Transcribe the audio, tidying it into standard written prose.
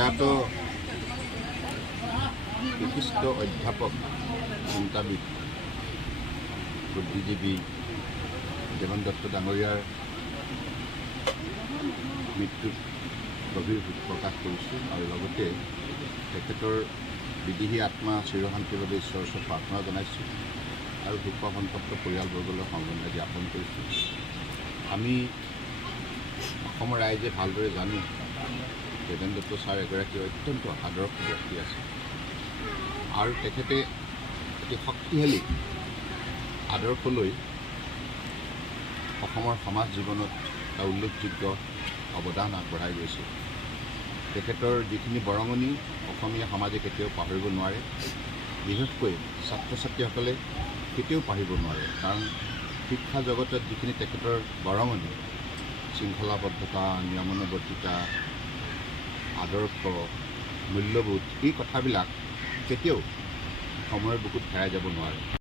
প্ৰয়াত বিশিষ্ট অধ্যাপক চিন্তাবিদ বুদ্ধিজীৱী দেৱন দত্ত ডাঙৰীয়াৰ মৃত্যুত গভীৰ শোক প্ৰকাশ কৰিছোঁ আৰু লগতে তেখেতৰ বিদেহী আত্মা চিৰশান্তিৰ বাবে ঈশ্বৰৰ ওচৰত প্ৰাৰ্থনা জনাইছোঁ আৰু শোক সন্তপ্ত পৰিয়ালবৰ্গলৈ সমবেদনা জ্ঞাপন কৰিছোঁ। আমি অসমৰ ৰাইজে ভালদৰে জানো দেৱেন দত্ত ছাৰ এগৰাকী অত্যন্ত আদৰ্শ ব্যক্তি আছে আৰু তেখেতে এটি শক্তিশালী আদৰ্শ লৈ অসমৰ সমাজ জীৱনত এটা উল্লেখযোগ্য অৱদান আগবঢ়াই গৈছে। তেখেতৰ যিখিনি বৰঙণি অসমীয়া সমাজে কেতিয়াও পাহৰিব নোৱাৰে, বিশেষকৈ ছাত্ৰ ছাত্ৰীসকলে কেতিয়াও পাহৰিব নোৱাৰে, কাৰণ শিক্ষা জগতত যিখিনি তেখেতৰ বৰঙণি, শৃংখলাবদ্ধতা, নিয়মানুবৰ্তিতা, আদৰ্শ, মূল্যবোধ, এই কথাবিলাক কেতিয়াও সময়ৰ বুকুত হেৰাই যাব নোৱাৰে।